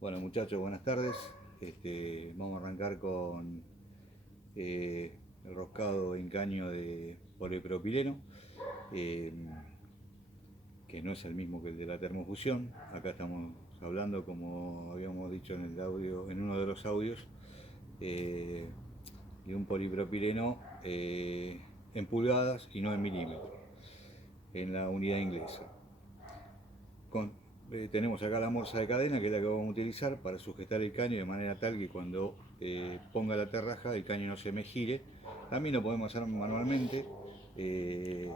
Bueno muchachos, buenas tardes. Vamos a arrancar con el roscado en caño de polipropileno, eh, que no es el mismo que el de la termofusión. Acá estamos hablando, como habíamos dicho en el audio, en uno de los audios, eh, de un polipropileno en pulgadas y no en milímetros, en la unidad inglesa. Con, Tenemos acá la morsa de cadena, que es la que vamos a utilizar para sujetar el caño de manera tal que cuando ponga la terraja el caño no se me gire. También lo podemos hacer manualmente, eh,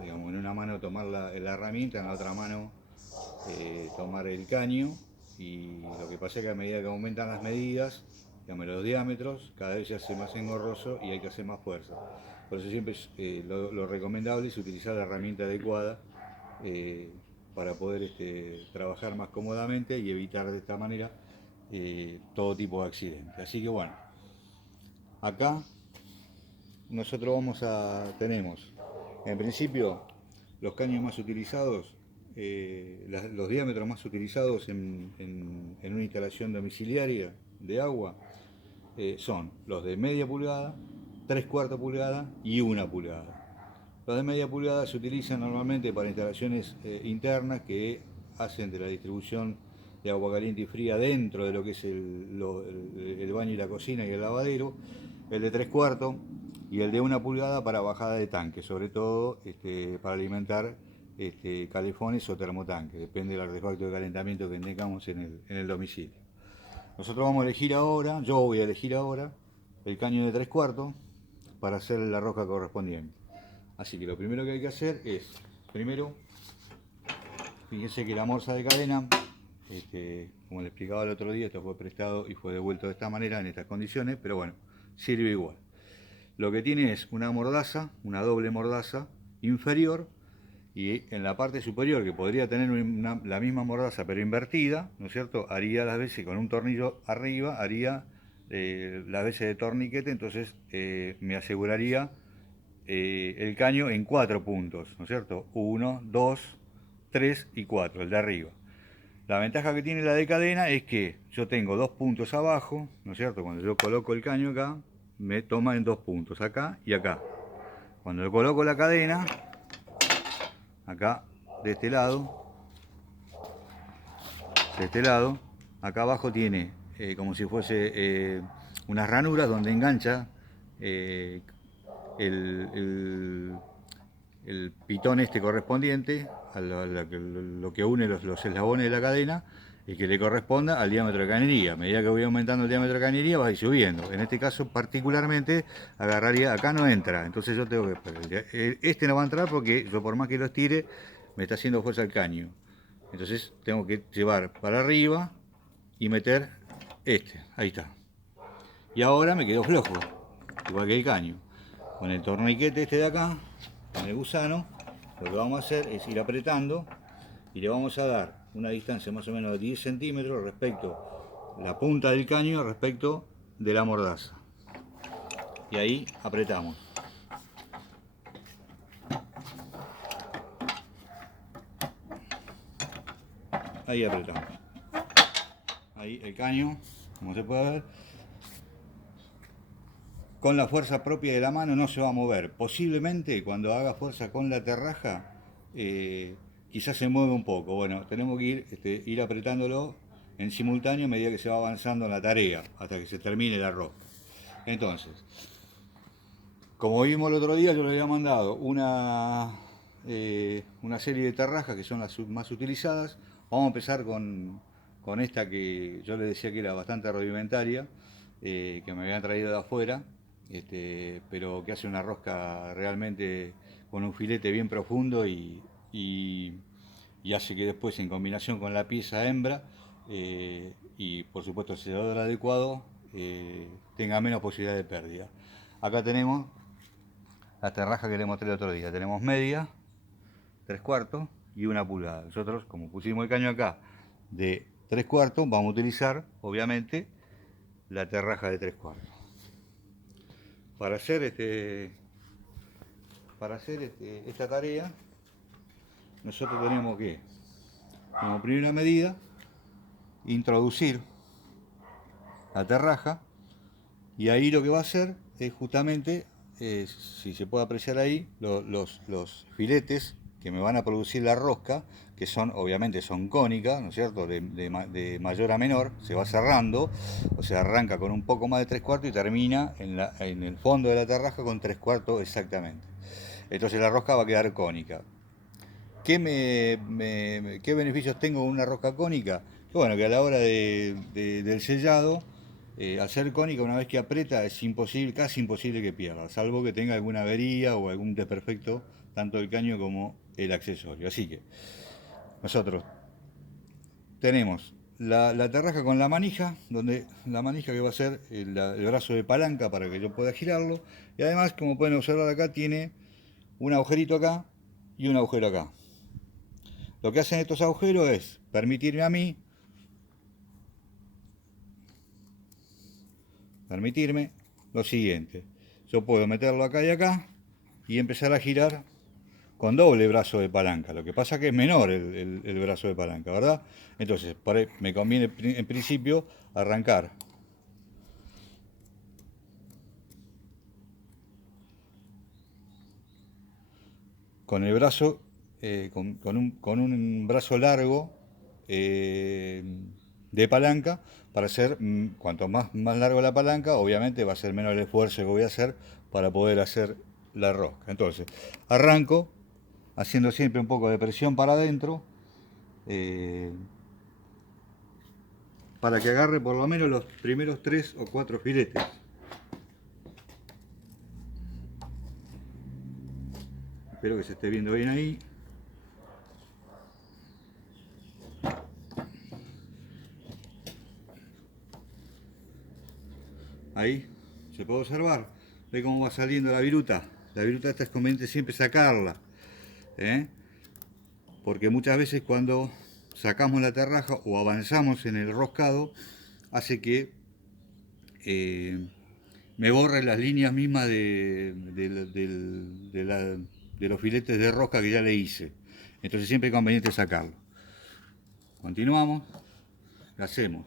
digamos, en una mano tomar la herramienta, en la otra mano tomar el caño. Y lo que pasa es que a medida que aumentan las medidas, digamos, los diámetros, cada vez se hace más engorroso y hay que hacer más fuerza. Por eso siempre lo recomendable es utilizar la herramienta adecuada, eh, para poder trabajar más cómodamente y evitar de esta manera todo tipo de accidentes. Así que bueno, acá nosotros tenemos en principio los caños más utilizados, los diámetros más utilizados en una instalación domiciliaria de agua, son los de media pulgada, 3/4 pulgada y 1 pulgada. Los de media pulgada se utilizan normalmente para instalaciones internas que hacen de la distribución de agua caliente y fría dentro de lo que es el baño y la cocina y el lavadero. El de 3/4 y el de 1 pulgada para bajada de tanque, sobre todo para alimentar calefones o termotanques, depende del artefacto de calentamiento que tengamos en el domicilio. Nosotros vamos a elegir ahora, yo voy a elegir ahora el caño de 3/4 para hacer la rosca correspondiente. Así que lo primero que hay que hacer es, primero, fíjense que la morsa de cadena, como les explicaba el otro día, esto fue prestado y fue devuelto de esta manera, en estas condiciones, pero bueno, sirve igual. Lo que tiene es una mordaza, una doble mordaza inferior, y en la parte superior, que podría tener la misma mordaza pero invertida, ¿no es cierto? Haría las veces con un tornillo arriba, haría las veces de torniquete, entonces me aseguraría el caño en 4 puntos, ¿no es cierto? 1, 2, 3 y 4, el de arriba. La ventaja que tiene la de cadena es que yo tengo 2 puntos abajo, ¿no es cierto? Cuando yo coloco el caño acá, me toma en 2 puntos, acá y acá. Cuando yo coloco la cadena, acá de este lado, acá abajo tiene como si fuese unas ranuras donde engancha eh, el, el, el pitón correspondiente a lo que une los eslabones de la cadena y que le corresponda al diámetro de cañería. A medida que voy aumentando el diámetro de cañería va a ir subiendo. En este caso particularmente agarraría, acá no entra, entonces yo tengo que, no va a entrar porque yo por más que lo estire me está haciendo fuerza el caño. Entonces tengo que llevar para arriba y meter ahí está. Y ahora me quedó flojo, igual que el caño. Con el torniquete de acá, con el gusano, lo que vamos a hacer es ir apretando y le vamos a dar una distancia más o menos de 10 centímetros respecto la punta del caño respecto de la mordaza. Y ahí apretamos. Ahí apretamos. Ahí el caño, como se puede ver, con la fuerza propia de la mano no se va a mover. Posiblemente cuando haga fuerza con la terraja, quizás se mueve un poco. Bueno, tenemos que ir apretándolo en simultáneo a medida que se va avanzando en la tarea, hasta que se termine la rosca. Entonces, como vimos el otro día, yo les había mandado una serie de terrajas que son las más utilizadas. Vamos a empezar con esta que yo les decía que era bastante rudimentaria, que me habían traído de afuera, pero que hace una rosca realmente con un filete bien profundo y hace que después, en combinación con la pieza hembra y por supuesto el sellador adecuado, tenga menos posibilidad de pérdida. Acá tenemos la terraja que le mostré el otro día. Tenemos media, 3/4 y 1 pulgada. Nosotros, como pusimos el caño acá de 3/4, vamos a utilizar, obviamente, la terraja de 3/4. Para hacer esta tarea, nosotros tenemos que, como primera medida, introducir la terraja, y ahí lo que va a hacer es justamente, si se puede apreciar ahí, los filetes que me van a producir la rosca, que son, obviamente son cónicas, ¿no es cierto?, de mayor a menor, se va cerrando, o sea, arranca con un poco más de 3/4 y termina en el fondo de la terraja con 3/4 exactamente. Entonces la rosca va a quedar cónica. ¿Qué beneficios tengo con una rosca cónica? Que bueno, que a la hora del sellado, al ser cónica, una vez que aprieta, es imposible, casi imposible que pierda, salvo que tenga alguna avería o algún desperfecto, tanto el caño como el accesorio. Así que nosotros tenemos la terraja con la manija, donde la manija que va a ser el brazo de palanca para que yo pueda girarlo, y además, como pueden observar acá, tiene un agujerito acá y un agujero acá. Lo que hacen estos agujeros es permitirme a mí, lo siguiente. Yo puedo meterlo acá y acá y empezar a girar con doble brazo de palanca. Lo que pasa es que es menor el brazo de palanca, ¿verdad? Entonces, me conviene en principio arrancar con el brazo, con un brazo largo de palanca, para hacer, cuanto más largo la palanca, obviamente va a ser menos el esfuerzo que voy a hacer para poder hacer la rosca. Entonces, arranco haciendo siempre un poco de presión para adentro, eh, para que agarre por lo menos los primeros 3 o 4 filetes. Espero que se esté viendo bien ahí. Ahí se puede observar. Ve cómo va saliendo la viruta. La viruta esta es conveniente siempre sacarla, ¿eh? Porque muchas veces cuando sacamos la terraja o avanzamos en el roscado, hace que me borre las líneas mismas de los filetes de rosca que ya le hice. Entonces siempre es conveniente sacarlo. Continuamos, hacemos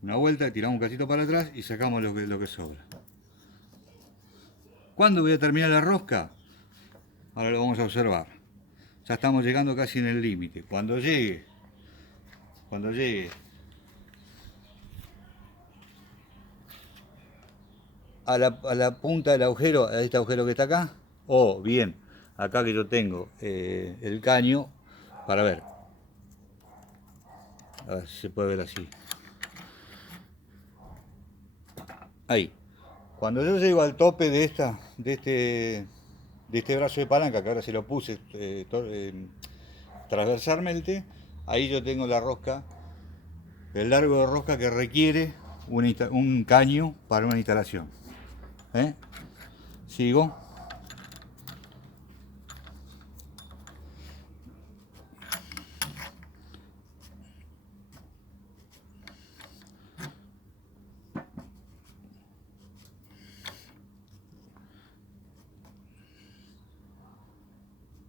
una vuelta, tiramos un cachito para atrás y sacamos lo que sobra. ¿Cuándo voy a terminar la rosca? Ahora lo vamos a observar. Ya estamos llegando casi en el límite. Cuando llegue a la punta del agujero, a este agujero que está acá, o bien, acá que yo tengo el caño, para ver, a ver si se puede ver así. Ahí. Cuando yo llego al tope de este brazo de palanca, que ahora se lo puse transversalmente, ahí yo tengo la rosca, el largo de rosca que requiere un caño para una instalación. ¿Eh? Sigo.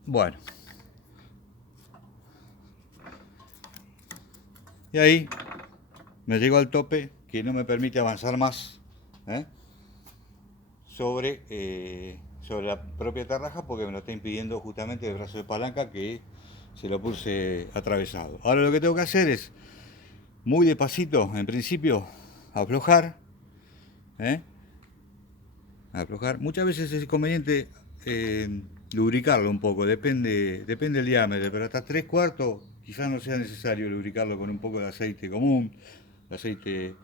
Bueno. Y ahí me llego al tope que no me permite avanzar más, ¿eh? sobre la propia tarraja, porque me lo está impidiendo justamente el brazo de palanca que se lo puse atravesado. Ahora lo que tengo que hacer es, muy despacito, en principio, aflojar, ¿eh? Aflojar. Muchas veces es conveniente lubricarlo un poco, depende del diámetro, pero hasta 3/4 quizás no sea necesario lubricarlo con un poco de aceite común, aceite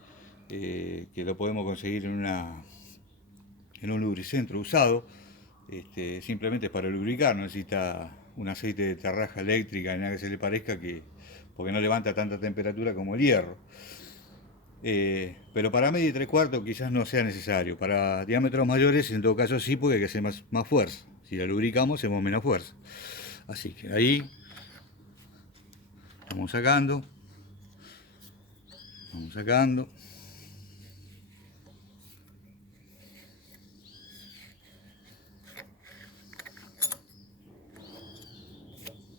que lo podemos conseguir en un lubricentro usado. Simplemente para lubricar, no necesita un aceite de tarraja eléctrica ni nada que se le parezca, porque no levanta tanta temperatura como el hierro. Pero para medio y 3/4 quizás no sea necesario. Para diámetros mayores, en todo caso sí, porque hay que hacer más fuerza. Si la lubricamos, hacemos menos fuerza. Así que ahí vamos sacando. Vamos sacando.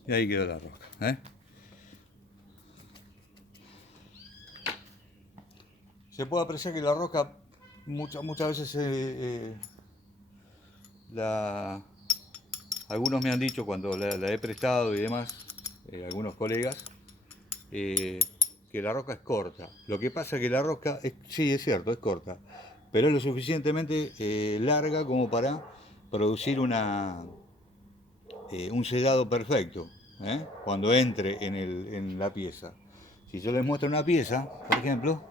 Y ahí quedó la rosca, ¿eh? se puede apreciar que la rosca muchas veces algunos me han dicho cuando la he prestado y demás, algunos colegas, que la rosca es corta. Lo que pasa es que la rosca, sí, es cierto, es corta, pero es lo suficientemente larga como para producir un sellado perfecto, cuando entre en la pieza. Si yo les muestro una pieza, por ejemplo,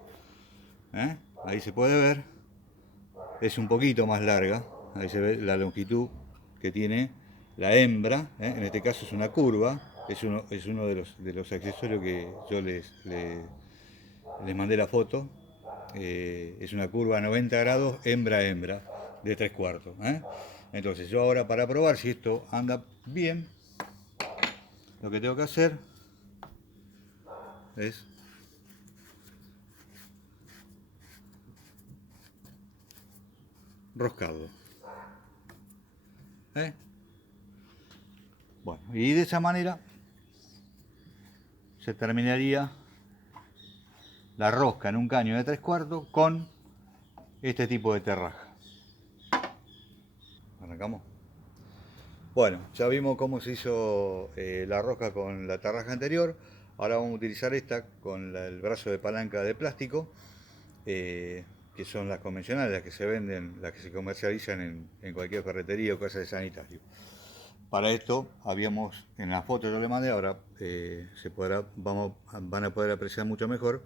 ahí se puede ver, es un poquito más larga, ahí se ve la longitud que tiene la hembra, en este caso es una curva, es uno de los accesorios que yo les mandé la foto, es una curva a 90 grados, hembra-hembra, de 3/4. Entonces yo ahora, para probar si esto anda bien, lo que tengo que hacer es roscarlo. Bueno, y de esa manera se terminaría la rosca en un caño de 3/4 con este tipo de terraja. Arrancamos. Bueno, ya vimos cómo se hizo la rosca con la terraja anterior. Ahora vamos a utilizar esta con el brazo de palanca de plástico, que son las convencionales, las que se venden, las que se comercializan en cualquier ferretería o casa de sanitario. Para esto habíamos, en la foto yo le mandé, ahora van a poder apreciar mucho mejor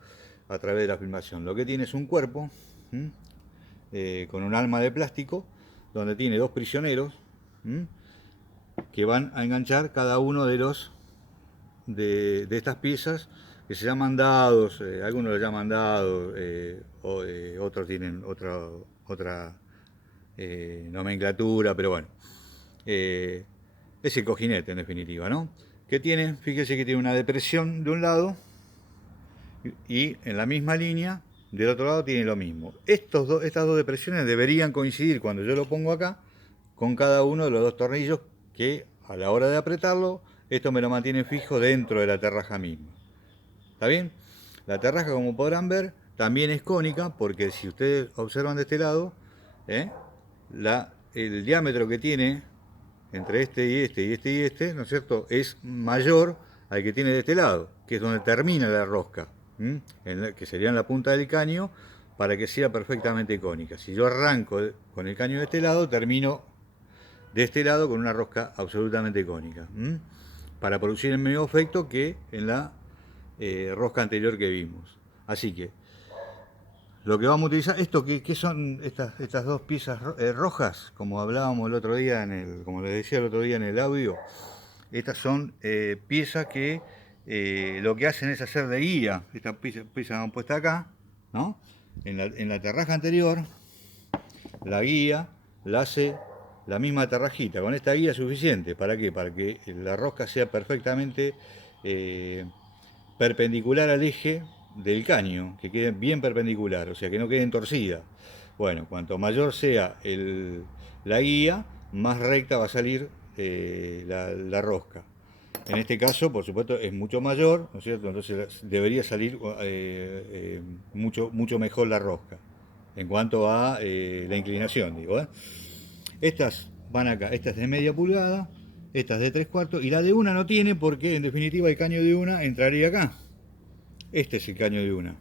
a través de la filmación. Lo que tiene es un cuerpo con un alma de plástico, donde tiene dos prisioneros que van a enganchar cada uno de estas piezas, que se llaman dados, algunos lo llaman dados, otros tienen otra nomenclatura, pero bueno. Es el cojinete en definitiva, ¿no? Que tiene, fíjese que tiene una depresión de un lado y en la misma línea del otro lado tiene lo mismo. Estas dos depresiones deberían coincidir cuando yo lo pongo acá con cada uno de los dos tornillos, que a la hora de apretarlo, esto me lo mantiene fijo dentro de la terraja misma. ¿Está bien? La terraja, como podrán ver, también es cónica, porque si ustedes observan de este lado, el diámetro que tiene entre este y este y este y este, ¿no es cierto?, es mayor al que tiene de este lado, que es donde termina la rosca, que sería en la punta del caño, para que sea perfectamente cónica. Si yo arranco con el caño de este lado, termino de este lado con una rosca absolutamente cónica, para producir el mismo efecto que en la rosca anterior que vimos. Así que lo que vamos a utilizar, ¿qué son estas dos piezas rojas? Como hablábamos el otro día, como les decía el otro día en el audio, estas son piezas que lo que hacen es hacer de guía. Estas piezas van puestas acá, ¿no? En la terraja anterior, la guía la hace la misma terrajita. Con esta guía es suficiente. ¿Para qué? Para que la rosca sea perfectamente perpendicular al eje del caño, que quede bien perpendicular, o sea, que no quede torcida. Bueno, cuanto mayor sea la guía, más recta va a salir la rosca. En este caso, por supuesto, es mucho mayor, ¿no es cierto? Entonces debería salir mucho mejor la rosca, en cuanto a la inclinación, digo. Estas van acá, esta es de media pulgada, esta es de 3/4, y la de una no tiene, porque en definitiva el caño de una entraría acá. Este es el caño de una.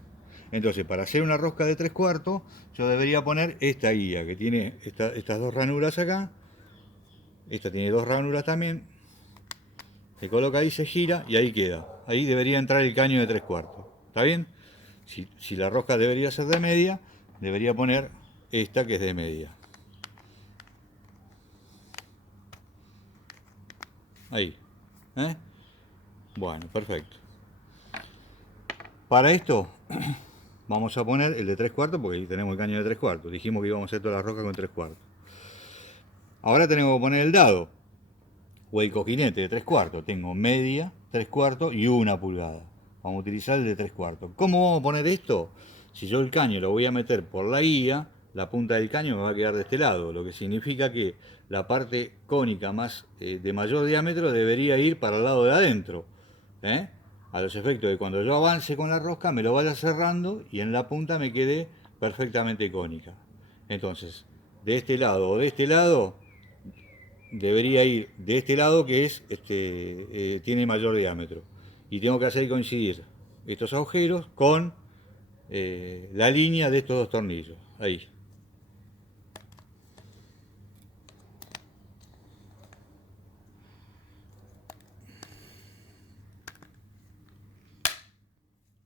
Entonces, para hacer una rosca de 3/4, yo debería poner esta guía, que tiene estas dos ranuras acá. Esta tiene dos ranuras también. Se coloca ahí, se gira y ahí queda. Ahí debería entrar el caño de 3/4. ¿Está bien? Si la rosca debería ser de media, debería poner esta que es de media. Ahí. Bueno, perfecto. Para esto vamos a poner el de 3/4, porque ahí tenemos el caño de 3/4. Dijimos que íbamos a hacer toda la rosca con 3/4. Ahora tenemos que poner el dado o el cojinete de 3/4. Tengo media, 3/4 y 1 pulgada. Vamos a utilizar el de 3/4. ¿Cómo vamos a poner esto? Si yo el caño lo voy a meter por la guía, la punta del caño me va a quedar de este lado, lo que significa que la parte cónica más de mayor diámetro debería ir para el lado de adentro. a los efectos de cuando yo avance con la rosca me lo vaya cerrando y en la punta me quede perfectamente cónica. Entonces, de este lado o de este lado, debería ir de este lado que es tiene mayor diámetro. Y tengo que hacer coincidir estos agujeros con la línea de estos dos tornillos. Ahí.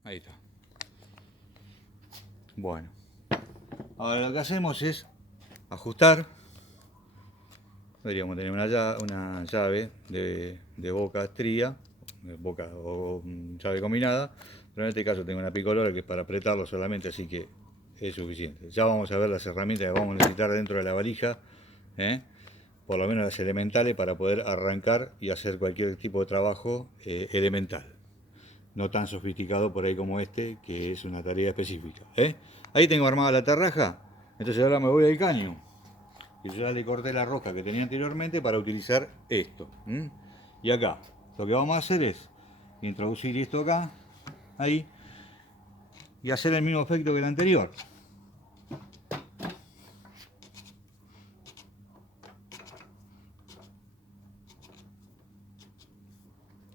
Ahí está. Bueno. Ahora lo que hacemos es ajustar. Deberíamos tener una llave de boca estría, boca o llave combinada, pero en este caso tengo una picolora que es para apretarlo solamente, así que es suficiente. Ya vamos a ver las herramientas que vamos a necesitar dentro de la valija, por lo menos las elementales, para poder arrancar y hacer cualquier tipo de trabajo elemental. No tan sofisticado por ahí como este, que es una tarea específica. Ahí tengo armada la tarraja, entonces ahora me voy al caño. Y yo ya le corté la rosca que tenía anteriormente para utilizar esto. Y acá, lo que vamos a hacer es introducir esto acá, ahí, y hacer el mismo efecto que el anterior.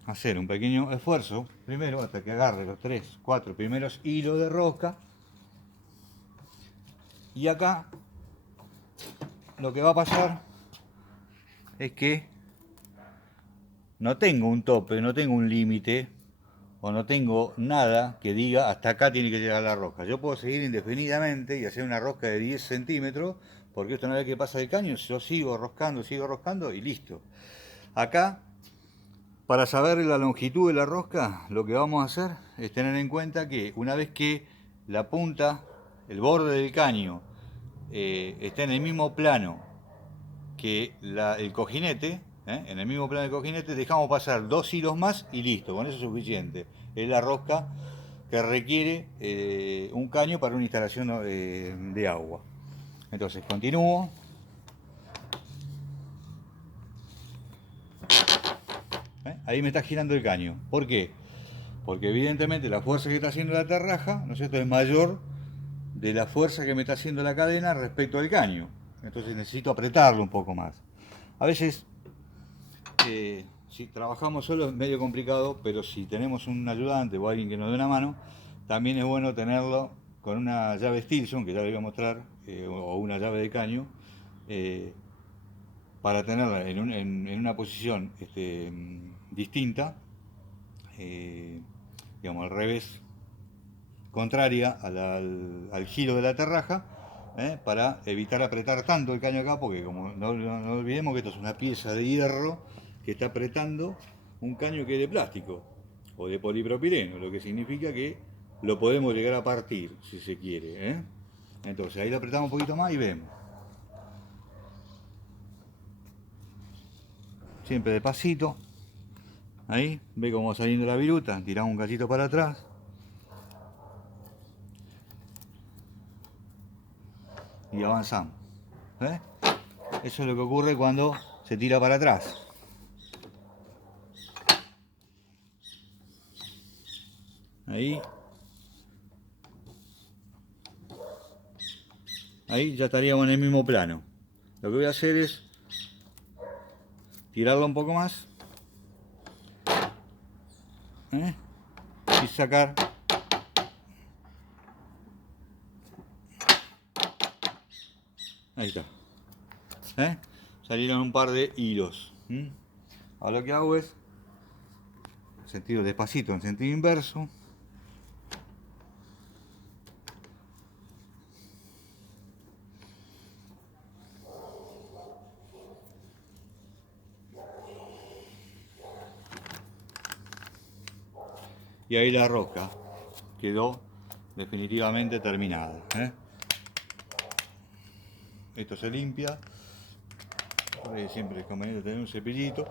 Hacer un pequeño esfuerzo, primero hasta que agarre los 3, 4 primeros hilos de rosca. Y acá lo que va a pasar es que no tengo un tope, no tengo un límite, o no tengo nada que diga hasta acá tiene que llegar la rosca. Yo puedo seguir indefinidamente y hacer una rosca de 10 centímetros, porque esto una vez que pasa el caño, yo sigo roscando y listo. Acá, para saber la longitud de la rosca, lo que vamos a hacer es tener en cuenta que una vez que la punta, el borde del caño, está en el mismo plano que el cojinete, en el mismo plano del cojinete, dejamos pasar 2 hilos más y listo, con eso es suficiente. Es la rosca que requiere un caño para una instalación de agua. Entonces continúo. Ahí me está girando el caño. ¿Por qué? Porque evidentemente la fuerza que está haciendo la tarraja, ¿no es cierto?, es mayor de la fuerza que me está haciendo la cadena respecto al caño. Entonces necesito apretarlo un poco más. A veces si trabajamos solo es medio complicado, pero si tenemos un ayudante o alguien que nos dé una mano, también es bueno tenerlo con una llave Stilson, que ya les voy a mostrar, o una llave de caño, para tenerla en una posición distinta, digamos al revés, contraria al giro de la tarraja, para evitar apretar tanto el caño acá, porque como no olvidemos que esto es una pieza de hierro que está apretando un caño que es de plástico o de polipropileno, lo que significa que lo podemos llegar a partir si se quiere. Entonces ahí lo apretamos un poquito más y vemos. Siempre despacito. Ahí, ve cómo va saliendo la viruta, tiramos un cachito para atrás. Y avanzamos. Eso es lo que ocurre cuando se tira para atrás. Ahí ya estaríamos en el mismo plano. Lo que voy a hacer es tirarlo un poco más y sacar. Ahí está. Salieron un par de hilos. Ahora lo que hago es sentido despacito en sentido inverso. Y ahí la rosca quedó definitivamente terminada. Esto se limpia. Siempre es conveniente tener un cepillito,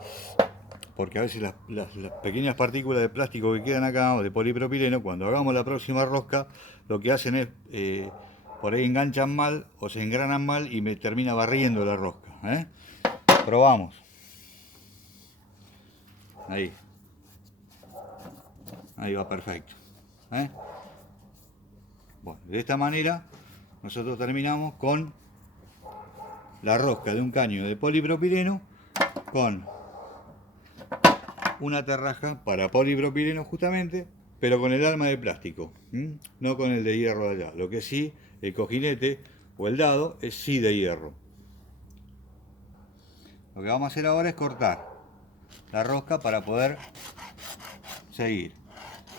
porque a veces las pequeñas partículas de plástico que quedan acá o de polipropileno, cuando hagamos la próxima rosca, lo que hacen es por ahí enganchan mal o se engranan mal y me termina barriendo la rosca. Probamos. Ahí. Ahí va, perfecto. ¿Eh? Bueno, de esta manera nosotros terminamos con la rosca de un caño de polipropileno con una terraja para polipropileno justamente, pero con el alma de plástico, no con el de hierro de allá. Lo que sí, el cojinete o el dado es sí de hierro. Lo que vamos a hacer ahora es cortar la rosca para poder seguir.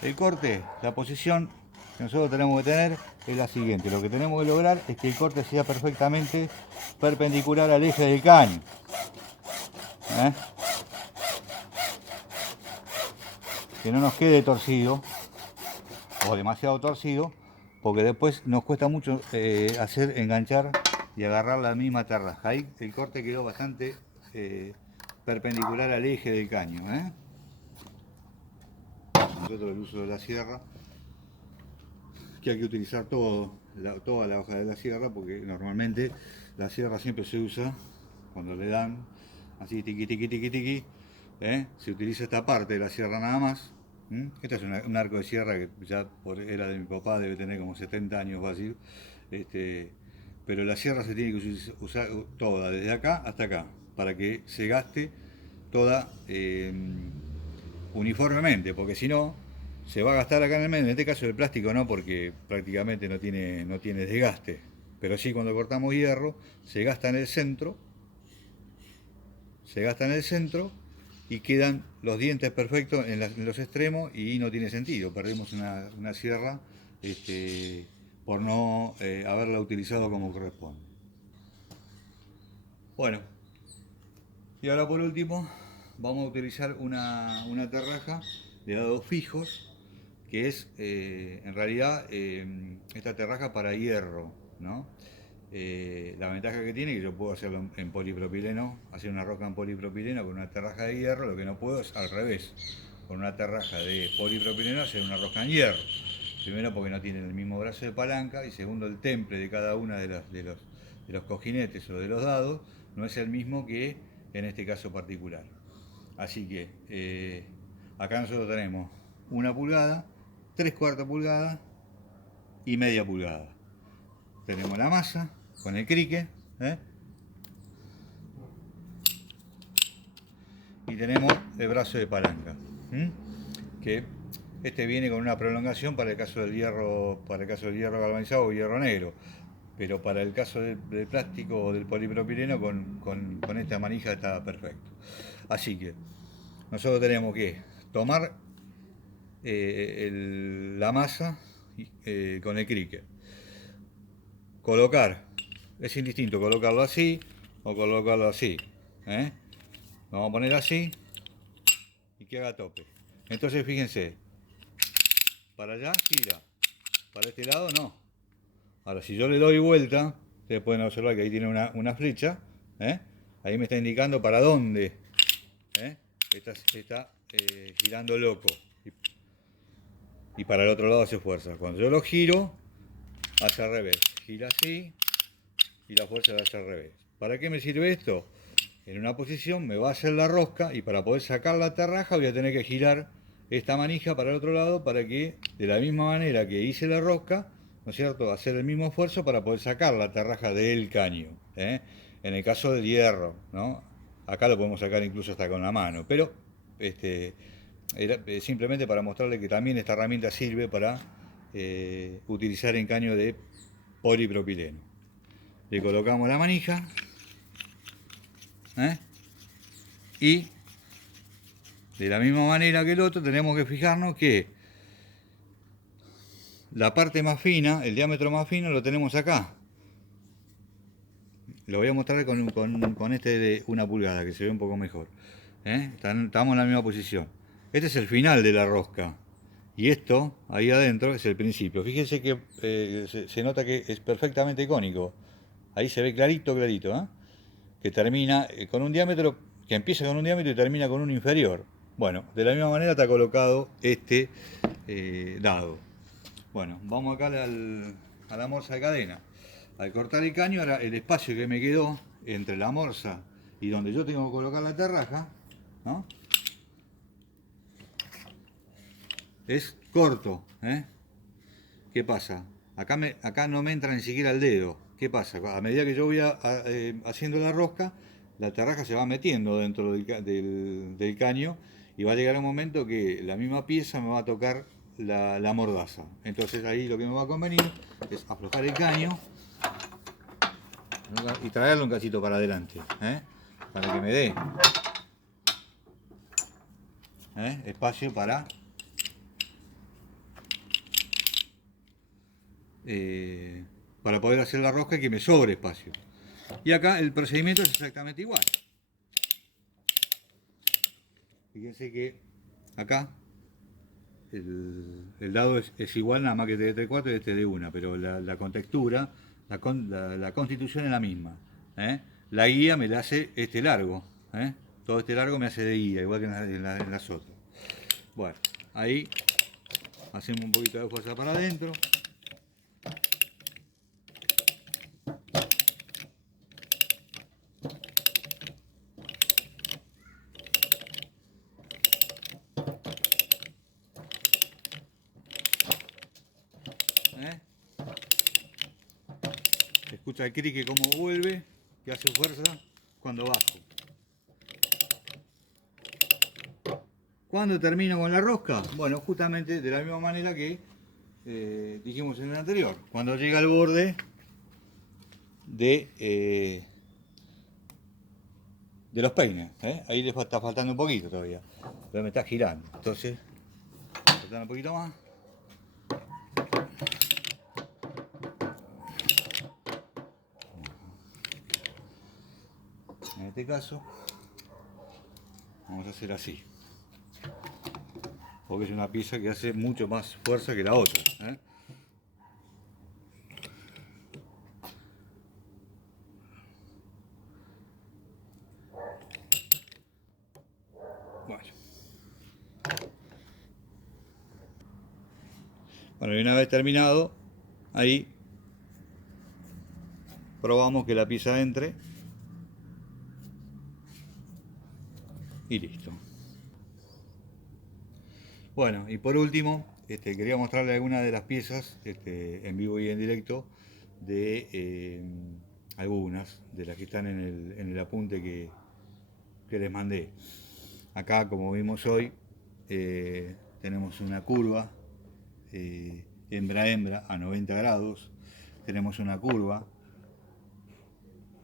El corte, la posición que nosotros tenemos que tener es la siguiente. Lo que tenemos que lograr es que el corte sea perfectamente perpendicular al eje del caño. Que no nos quede torcido o demasiado torcido, porque después nos cuesta mucho enganchar y agarrar la misma terraja. Ahí el corte quedó bastante perpendicular al eje del caño. Nosotros el uso de la sierra, que hay que utilizar toda la hoja de la sierra, porque normalmente la sierra siempre se usa cuando le dan así tiqui tiqui tiqui tiqui, se utiliza esta parte de la sierra nada más. Este es un arco de sierra que ya era de mi papá, debe tener como 70 años fácil. Pero la sierra se tiene que usar toda, desde acá hasta acá, para que se gaste toda uniformemente, porque si no, se va a gastar acá en el medio. En este caso el plástico no, porque prácticamente no tiene desgaste. Pero sí, cuando cortamos hierro, se gasta en el centro, y quedan los dientes perfectos en los extremos y no tiene sentido. Perdemos una sierra por no haberla utilizado como corresponde. Bueno, y ahora por último vamos a utilizar una terraja de dados fijos, que es en realidad esta terraja para hierro, ¿no? La ventaja que tiene es que yo puedo hacerlo en polipropileno, hacer una rosca en polipropileno con una terraja de hierro. Lo que no puedo es al revés, con una terraja de polipropileno hacer una rosca en hierro. Primero porque no tienen el mismo brazo de palanca, y segundo el temple de cada una de los cojinetes o de los dados no es el mismo que en este caso particular. Así que acá nosotros tenemos 1 pulgada, 3/4 pulgada y media pulgada. Tenemos la masa con el crique, y tenemos el brazo de palanca, que este viene con una prolongación para el caso del hierro, galvanizado o hierro negro, pero para el caso del plástico o del polipropileno con esta manija está perfecto. Así que nosotros tenemos que tomar la masa con el crique, colocar, es indistinto colocarlo así o colocarlo así, vamos a poner así y que haga tope. Entonces fíjense, para allá gira, para este lado no. Ahora si yo le doy vuelta, ustedes pueden observar que ahí tiene una flecha, ahí me está indicando para dónde está girando loco, y para el otro lado hace fuerza. Cuando yo lo giro, hace al revés, gira así y la fuerza la hace al revés. ¿Para qué me sirve esto? En una posición me va a hacer la rosca, y para poder sacar la terraja voy a tener que girar esta manija para el otro lado, para que de la misma manera que hice la rosca, ¿no es cierto?, hacer el mismo esfuerzo para poder sacar la terraja del caño. En el caso del hierro, ¿no? Acá lo podemos sacar incluso hasta con la mano, pero era simplemente para mostrarle que también esta herramienta sirve para utilizar en caño de polipropileno. Le colocamos la manija, y de la misma manera que el otro tenemos que fijarnos que la parte más fina, el diámetro más fino lo tenemos acá. Lo voy a mostrar con este de 1 pulgada, que se ve un poco mejor. Estamos en la misma posición. Este es el final de la rosca, y esto ahí adentro es el principio. Fíjense que se nota que es perfectamente cónico. Ahí se ve clarito, que termina con un diámetro, que empieza con un diámetro y termina con un inferior. Bueno, de la misma manera está colocado este dado. Bueno, vamos acá a la morsa de cadena. Al cortar el caño, ahora el espacio que me quedó entre la morsa y donde yo tengo que colocar la terraja, ¿no?, es corto, ¿eh? ¿Qué pasa? Acá no me entra ni siquiera el dedo. ¿Qué pasa? A medida que yo voy haciendo la rosca, la tarraja se va metiendo dentro del caño y va a llegar un momento que la misma pieza me va a tocar la mordaza. Entonces ahí lo que me va a convenir es aflojar el caño y traerlo un cachito para adelante, ¿eh? Para que me dé espacio para poder hacer la rosca y que me sobre espacio. Y acá el procedimiento es exactamente igual. Fíjense que acá el dado es igual, nada más que de 3/4 y este de 1, pero la contextura, la constitución es la misma, ¿eh? La guía me la hace este largo, ¿eh? Todo este largo me hace de guía, igual que en las otras. Bueno, ahí hacemos un poquito de fuerza para adentro. ¿Eh? Escucha el crique como vuelve, que hace fuerza cuando bajo. ¿Cuándo termino con la rosca? Bueno, justamente de la misma manera que dijimos en el anterior. Cuando llega al borde de los peines, ¿eh? Ahí le está faltando un poquito todavía, pero me está girando. Entonces, faltando un poquito más. En este caso, vamos a hacer así. Porque es una pieza que hace mucho más fuerza que la otra, ¿eh? Bueno, y una vez terminado, ahí probamos que la pieza entre y listo. Bueno, y por último, quería mostrarle algunas de las piezas en vivo y en directo de algunas de las que están en el apunte que les mandé. Acá, como vimos hoy, tenemos una curva hembra-hembra a 90 grados. Tenemos una curva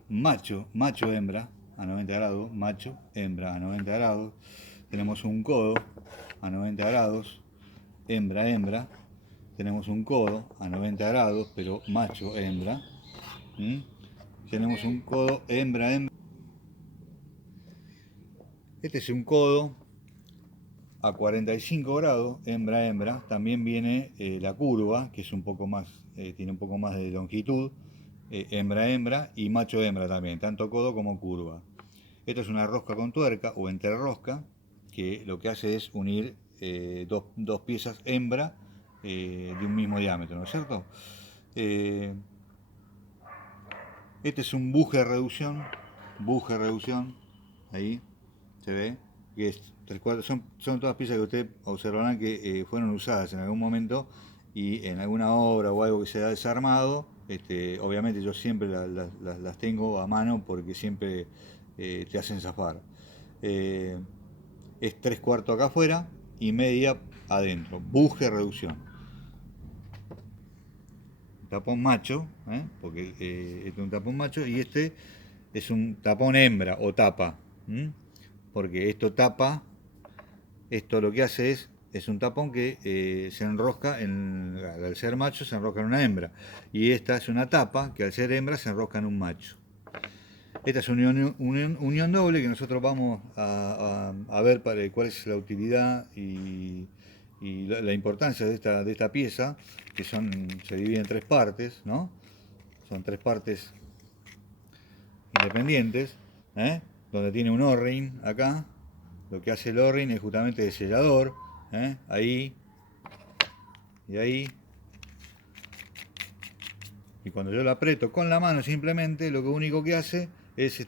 macho-hembra a 90 grados, macho-hembra a 90 grados. Tenemos un codo a 90 grados, hembra-hembra. Tenemos un codo a 90 grados, pero macho-hembra. Tenemos un codo hembra-hembra. Este es un codo a 45 grados, hembra-hembra. También viene la curva, que es un poco más, tiene un poco más de longitud, hembra-hembra y macho-hembra también, tanto codo como curva. Esto es una rosca con tuerca o entrerrosca, que lo que hace es unir dos piezas hembra de un mismo diámetro, ¿no es cierto? Este es un buje reducción, ahí se ve, que es son todas piezas que ustedes observarán que fueron usadas en algún momento y en alguna obra o algo que se ha desarmado. Obviamente yo siempre las tengo a mano porque siempre te hacen zafar. Es 3/4 acá afuera y media adentro, buje reducción. Tapón macho, porque este es un tapón macho y este es un tapón hembra o tapa, porque esto tapa, esto lo que hace es un tapón que se enrosca, al ser macho se enrosca en una hembra, y esta es una tapa que al ser hembra se enrosca en un macho. Esta es una unión doble que nosotros vamos a ver cuál es la utilidad y la importancia de esta pieza, que se divide en 3 partes, ¿no? Son 3 partes independientes, donde tiene un O-ring acá. Lo que hace el O-ring es justamente de sellador, ahí y ahí. Y cuando yo lo aprieto con la mano simplemente, lo único que hace es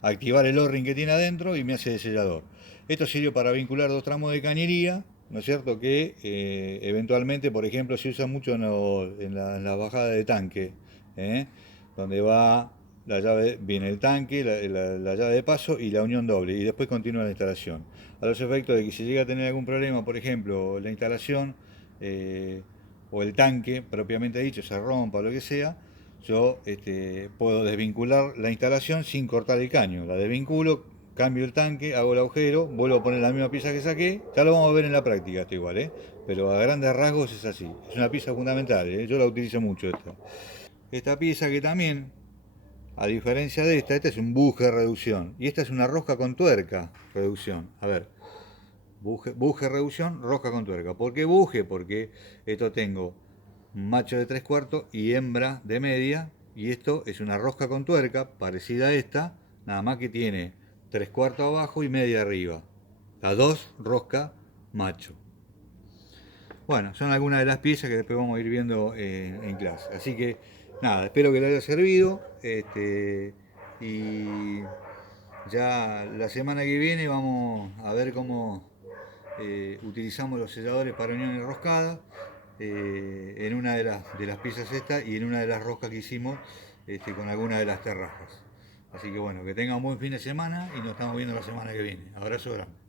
activar el O-ring que tiene adentro y me hace de sellador. Esto sirve para vincular 2 tramos de cañería ¿no es cierto? Que eventualmente, por ejemplo, se usa mucho en la bajada de tanque, ¿eh? Donde va la llave, viene el tanque, la llave de paso y la unión doble, y después continúa la instalación. A los efectos de que si llega a tener algún problema, por ejemplo, la instalación eh, o el tanque propiamente dicho se rompa o lo que sea, yo puedo desvincular la instalación sin cortar el caño. La desvinculo, cambio el tanque, hago el agujero, vuelvo a poner la misma pieza que saqué. Ya lo vamos a ver en la práctica, esto igual, ¿eh? Pero a grandes rasgos es así. Es una pieza fundamental, ¿eh? Yo la utilizo mucho esta. Esta pieza que también, a diferencia de esta es un buje de reducción. Y esta es una rosca con tuerca reducción. A ver, buje reducción, rosca con tuerca. ¿Por qué buje? Porque esto tengo macho de 3/4 y hembra de media. Y esto es una rosca con tuerca, parecida a esta, nada más que tiene 3/4 abajo y media arriba. Las dos rosca macho. Bueno, son algunas de las piezas que después vamos a ir viendo en clase. Así que nada, espero que les haya servido. Y ya la semana que viene vamos a ver cómo utilizamos los selladores para unión enroscada en una de las piezas estas y en una de las roscas que hicimos con alguna de las terrajas. Así que bueno, que tengan un buen fin de semana y nos estamos viendo la semana que viene. Abrazo grande.